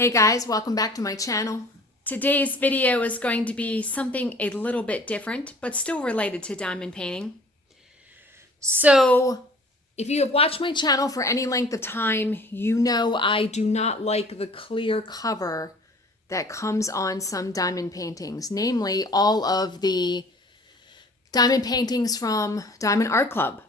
Hey guys, welcome back to my channel. Today's video is going to be something a little bit different, but still related to diamond painting. So, if you have watched my channel for any length of time, you know I do not like the clear cover that comes on some diamond paintings, namely all of the diamond paintings from Diamond Art Club.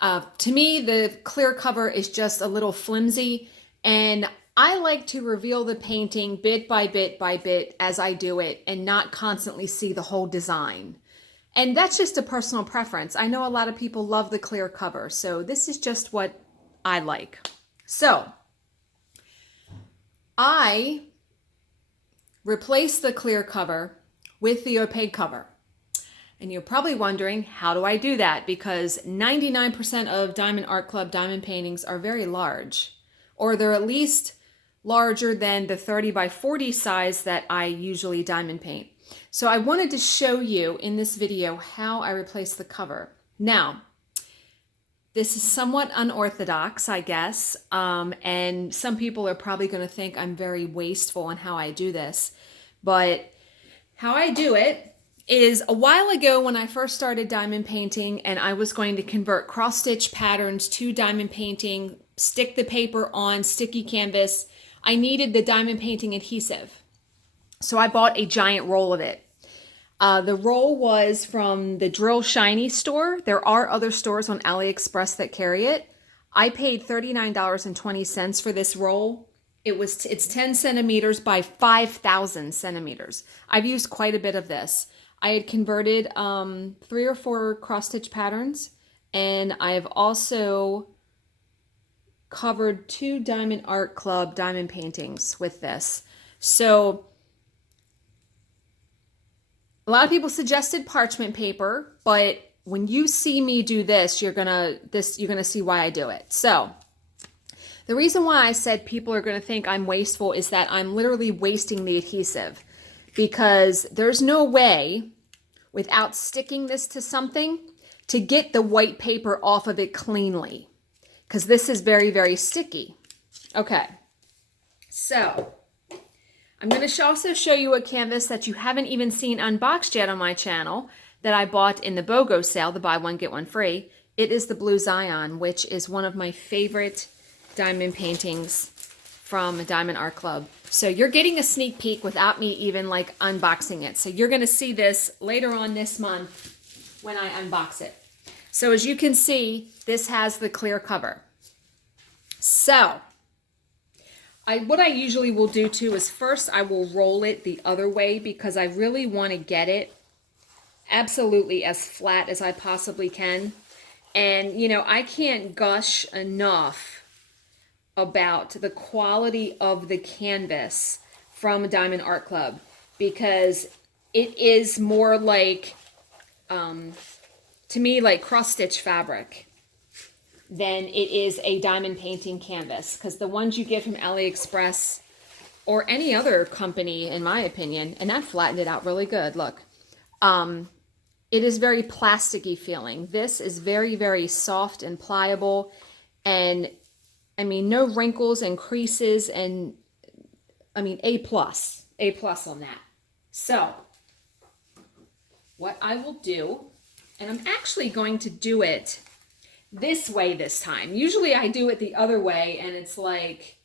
To me, the clear cover is just a little flimsy, and I like to reveal the painting bit by bit by bit as I do it and not constantly see the whole design. And that's just a personal preference. I know a lot of people love the clear cover, so this is just what I like. So, I replaced the clear cover with the opaque cover. And you're probably wondering, how do I do that? Because 99% of Diamond Art Club diamond paintings are very large, or they're at least larger than the 30 by 40 size that I usually diamond paint. So I wanted to show you in this video how I replace the cover. Now, this is somewhat unorthodox, I guess, and some people are probably going to think I'm very wasteful in how I do this. But how I do it is, a while ago when I first started diamond painting and I was going to convert cross-stitch patterns to diamond painting, stick the paper on sticky canvas, I needed the diamond painting adhesive. So I bought a giant roll of it. The roll was from the Drill Shiny store. There are other stores on Aliexpress that carry it. I paid $39.20 for this roll. It's 10 centimeters by 5,000 centimeters. I've used quite a bit of this. I had converted 3 or 4 cross-stitch patterns, and I've also covered 2 Diamond Art Club diamond paintings with this. So a lot of people suggested parchment paper, but when you see me do this, you're gonna see why I do it. So the reason why I said people are gonna think I'm wasteful is that I'm literally wasting the adhesive, because there's no way without sticking this to something to get the white paper off of it cleanly, because this is very, very sticky. Okay, so I'm going to also show you a canvas that you haven't even seen unboxed yet on my channel that I bought in the BOGO sale, the buy one, get one free. It is the Blue Zion, which is one of my favorite diamond paintings from Diamond Art Club. So you're getting a sneak peek without me even like unboxing it. So you're going to see this later on this month when I unbox it. So as you can see, this has the clear cover. So what I usually will do too is first I will roll it the other way, because I really want to get it absolutely as flat as I possibly can. And you know, I can't gush enough about the quality of the canvas from Diamond Art Club, because it is more like, to me, like cross-stitch fabric than it is a diamond painting canvas. Because the ones you get from Aliexpress or any other company, in my opinion, and that flattened it out really good, look, it is very plasticky feeling. This is very, very soft and pliable, and I mean, no wrinkles and creases, and I mean, A plus on that. So what I will do, and I'm actually going to do it this way this time. Usually I do it the other way, and it's like,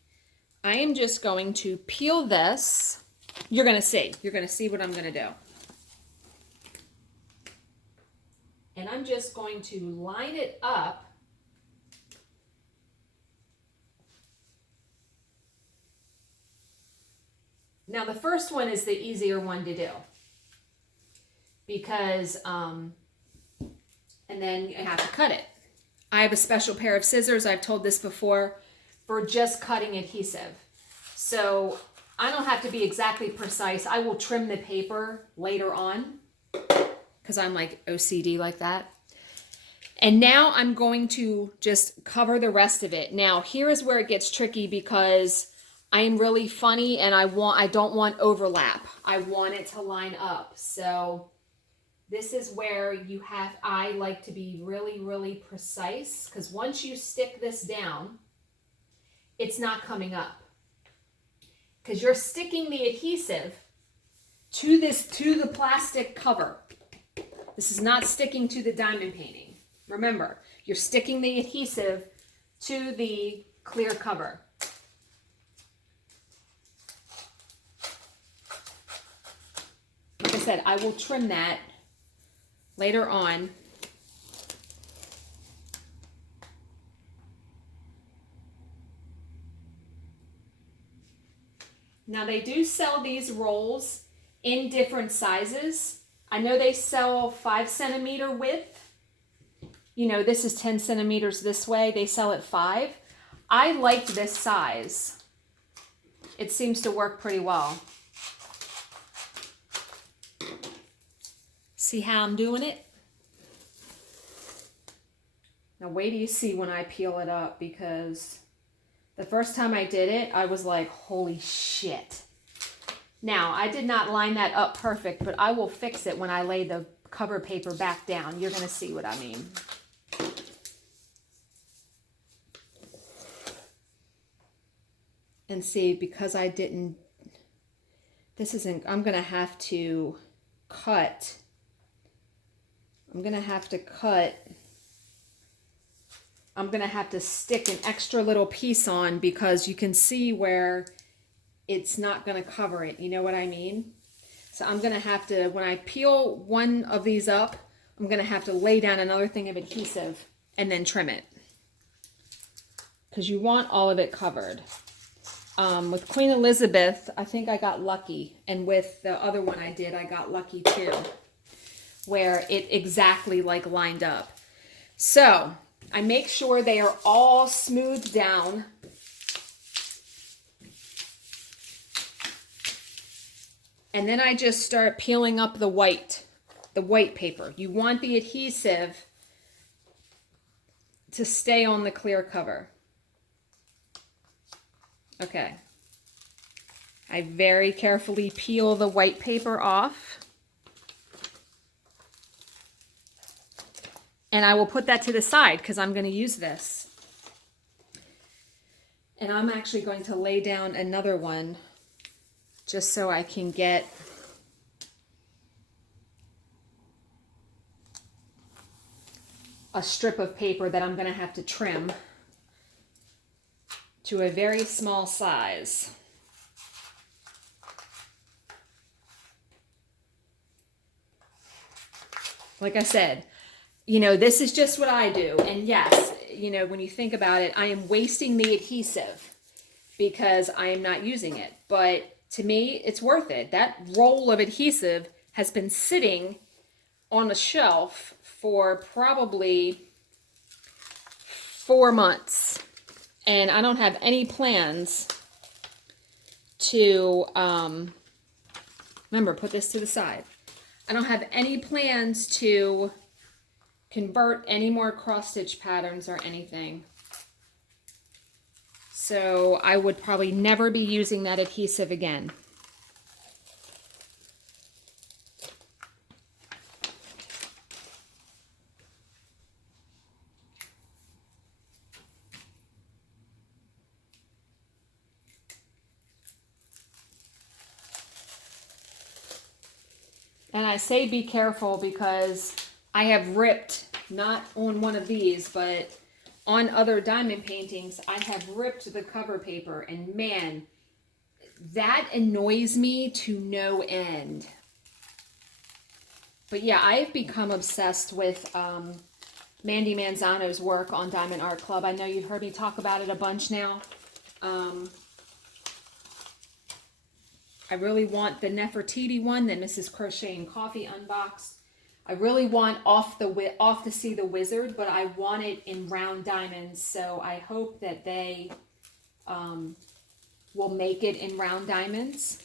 I am just going to peel this. You're going to see what I'm going to do. And I'm just going to line it up Now, the first one is the easier one to do, because, and then you have to cut it. I have a special pair of scissors, I've told this before, for just cutting adhesive. So I don't have to be exactly precise. I will trim the paper later on, because I'm like OCD like that. And now I'm going to just cover the rest of it. Now, here is where it gets tricky, because I am really funny, and I don't want overlap. I want it to line up. So this is where I like to be really, really precise, because once you stick this down, it's not coming up. because you're sticking the adhesive to the plastic cover. This is not sticking to the diamond painting. Remember, you're sticking the adhesive to the clear cover. Like I said, I will trim that later on. Now they do sell these rolls in different sizes. I know they sell 5 centimeter width. You know, this is 10 centimeters this way. They sell it 5. I like this size. It seems to work pretty well. See how I'm doing it? Now wait till you see when I peel it up, because the first time I did it, I was like, holy shit. Now, I did not line that up perfect, but I will fix it when I lay the cover paper back down. You're going to see what I mean. And see, because I didn't, this isn't, I'm going to have to cut. I'm going to have to stick an extra little piece on, because you can see where it's not going to cover it. You know what I mean? So I'm going to have to, when I peel one of these up, I'm going to have to lay down another thing of adhesive and then trim it, because you want all of it covered. With Queen Elizabeth, I think I got lucky. And with the other one I did, I got lucky too, where it exactly like lined up. So I make sure they are all smoothed down. And then I just start peeling up the white paper. You want the adhesive to stay on the clear cover. Okay. I very carefully peel the white paper off. And I will put that to the side because I'm going to use this. And I'm actually going to lay down another one just so I can get a strip of paper that I'm going to have to trim to a very small size. Like I said, you know, this is just what I do. And yes, you know, when you think about it, I am wasting the adhesive because I am not using it. But to me, it's worth it. That roll of adhesive has been sitting on a shelf for probably 4 months. And I don't have any plans to, remember, put this to the side. I don't have any plans to convert any more cross-stitch patterns or anything. So I would probably never be using that adhesive again. And I say be careful because I have ripped, not on one of these, but on other diamond paintings, I have ripped the cover paper, and man, that annoys me to no end. But yeah, I've become obsessed with Mandy Manzano's work on Diamond Art Club. I know you've heard me talk about it a bunch now. I really want the Nefertiti one that Mrs. Crochet and Coffee unboxed. I really want off to see the wizard, but I want it in round diamonds, so I hope that they will make it in round diamonds.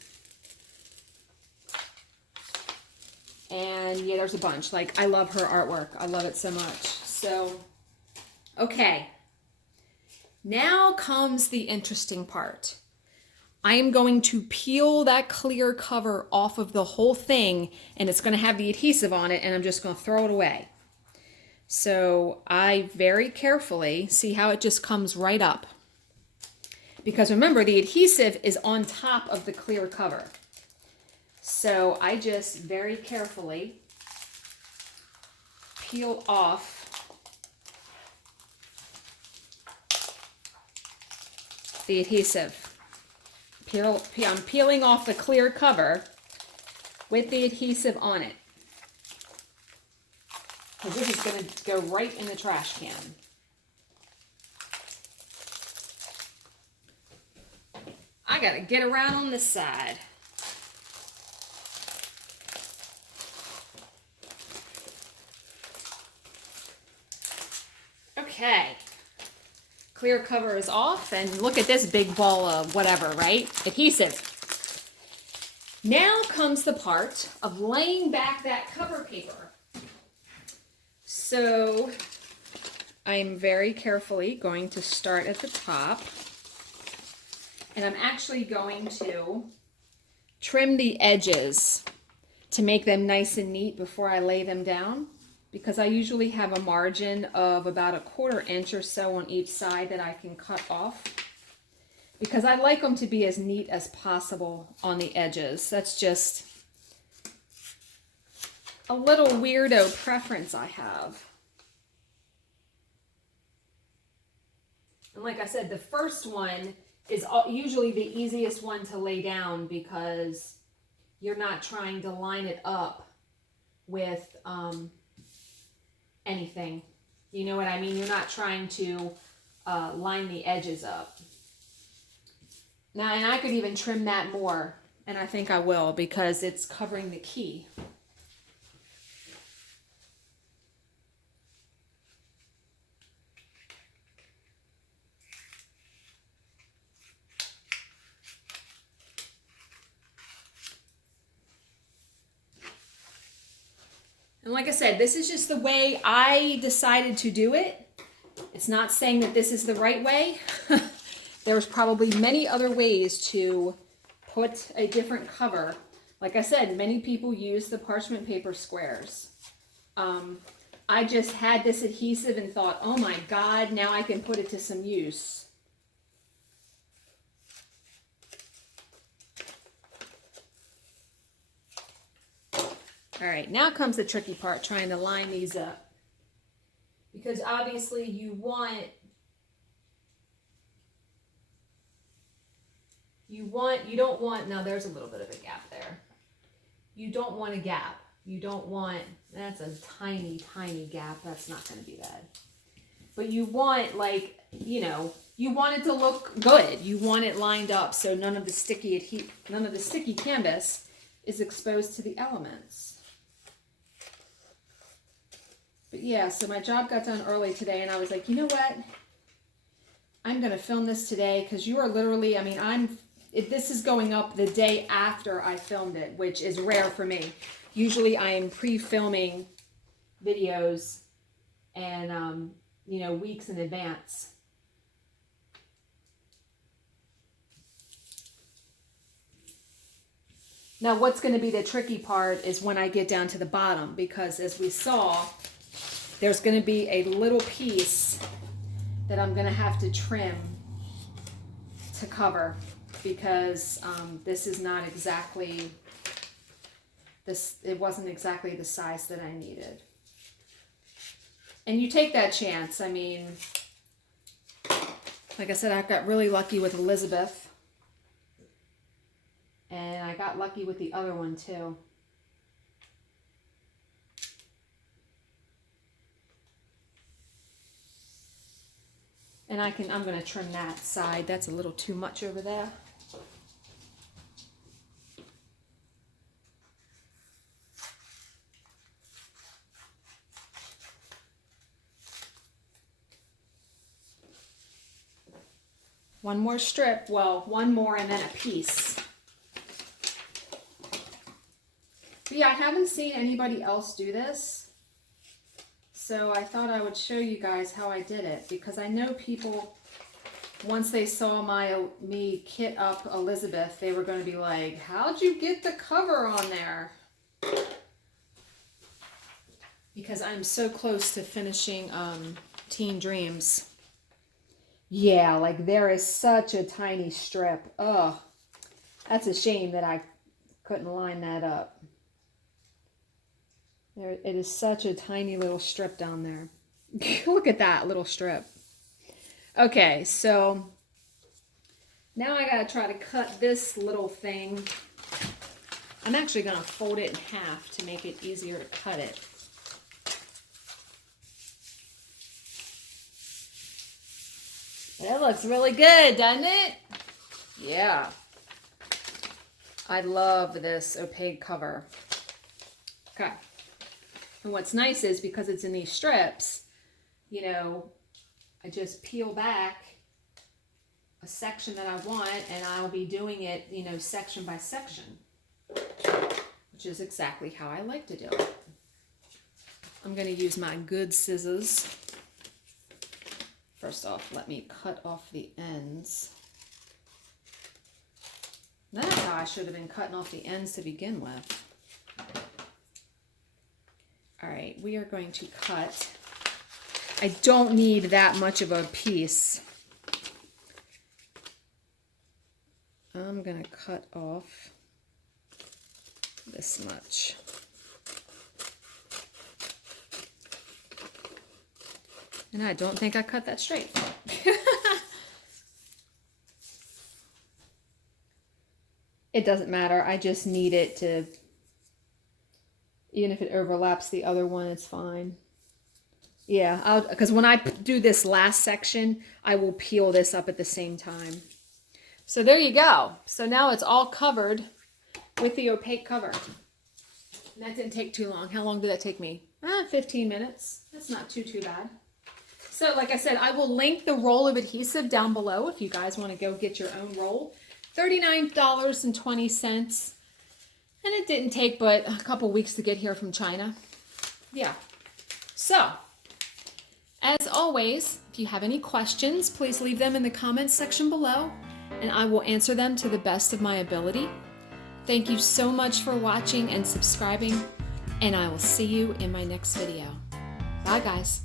And yeah, there's a bunch. Like, I love her artwork. I love it so much. So, okay. Now comes the interesting part. I am going to peel that clear cover off of the whole thing, and it's going to have the adhesive on it, and I'm just going to throw it away. So I very carefully, see how it just comes right up. because remember the adhesive is on top of the clear cover. So I just very carefully peel off the adhesive. I'm peeling off the clear cover with the adhesive on it. Because this is going to go right in the trash can. I got to get around on this side. Okay. Clear cover is off, and look at this big ball of whatever, right? Adhesive. Now comes the part of laying back that cover paper. So I'm very carefully going to start at the top, and I'm actually going to trim the edges to make them nice and neat before I lay them down, because I usually have a margin of about 1/4 inch or so on each side that I can cut off, because I like them to be as neat as possible on the edges. That's just a little weirdo preference I have. And like I said, the first one is usually the easiest one to lay down because you're not trying to line it up with anything. You know what I mean? You're not trying to line the edges up. Now, and I could even trim that more, and I think I will because it's covering the key. And like I said, this is just the way I decided to do it. It's not saying that this is the right way. There's probably many other ways to put a different cover. Like I said, many people use the parchment paper squares. I just had this adhesive and thought, oh my God, now I can put it to some use. All right, now comes the tricky part, trying to line these up. Because obviously you don't want, now there's a little bit of a gap there. You don't want a gap. You don't want, that's a tiny, tiny gap. That's not going to be bad. But you want, like, you know, you want it to look good. You want it lined up so none of the sticky canvas is exposed to the elements. But yeah, so my job got done early today, and I was like, you know what? I'm going to film this today because you are literally, I mean, this is going up the day after I filmed it, which is rare for me. Usually I am pre-filming videos and, you know, weeks in advance. Now, what's going to be the tricky part is when I get down to the bottom, because as we saw, there's going to be a little piece that I'm going to have to trim to cover, because this is not exactly, it wasn't exactly the size that I needed. And you take that chance. I mean, like I said, I got really lucky with Elizabeth. And I got lucky with the other one too. And I'm going to trim that side. That's a little too much over there. One more strip, well, one more and then a piece. But yeah, I haven't seen anybody else do this. So I thought I would show you guys how I did it, because I know people, once they saw me kit up Elizabeth, they were going to be like, how'd you get the cover on there? Because I'm so close to finishing Teen Dreams. Yeah, like there is such a tiny strip. Oh, that's a shame that I couldn't line that up. There, it is such a tiny little strip down there. Look at that little strip. Okay, so now I gotta try to cut this little thing. I'm actually gonna fold it in half to make it easier to cut it. It looks really good, doesn't it? Yeah. I love this opaque cover. Okay. And what's nice is because it's in these strips, you know, I just peel back a section that I want and I'll be doing it, you know, section by section, which is exactly how I like to do it. I'm going to use my good scissors. First off, let me cut off the ends. That's how I should have been cutting off the ends to begin with. All right, we are going to cut. I don't need that much of a piece. I'm going to cut off this much. And I don't think I cut that straight. It doesn't matter. I just need it to, even if it overlaps the other one, it's fine. Yeah, because when I do this last section, I will peel this up at the same time. So there you go. So now it's all covered with the opaque cover. And that didn't take too long. How long did that take me? 15 minutes. That's not too bad. So like I said, I will link the roll of adhesive down below if you guys want to go get your own roll. $39.20. And it didn't take but a couple weeks to get here from China. Yeah. So, as always, if you have any questions, please leave them in the comments section below, and I will answer them to the best of my ability. Thank you so much for watching and subscribing, and I will see you in my next video. Bye, guys.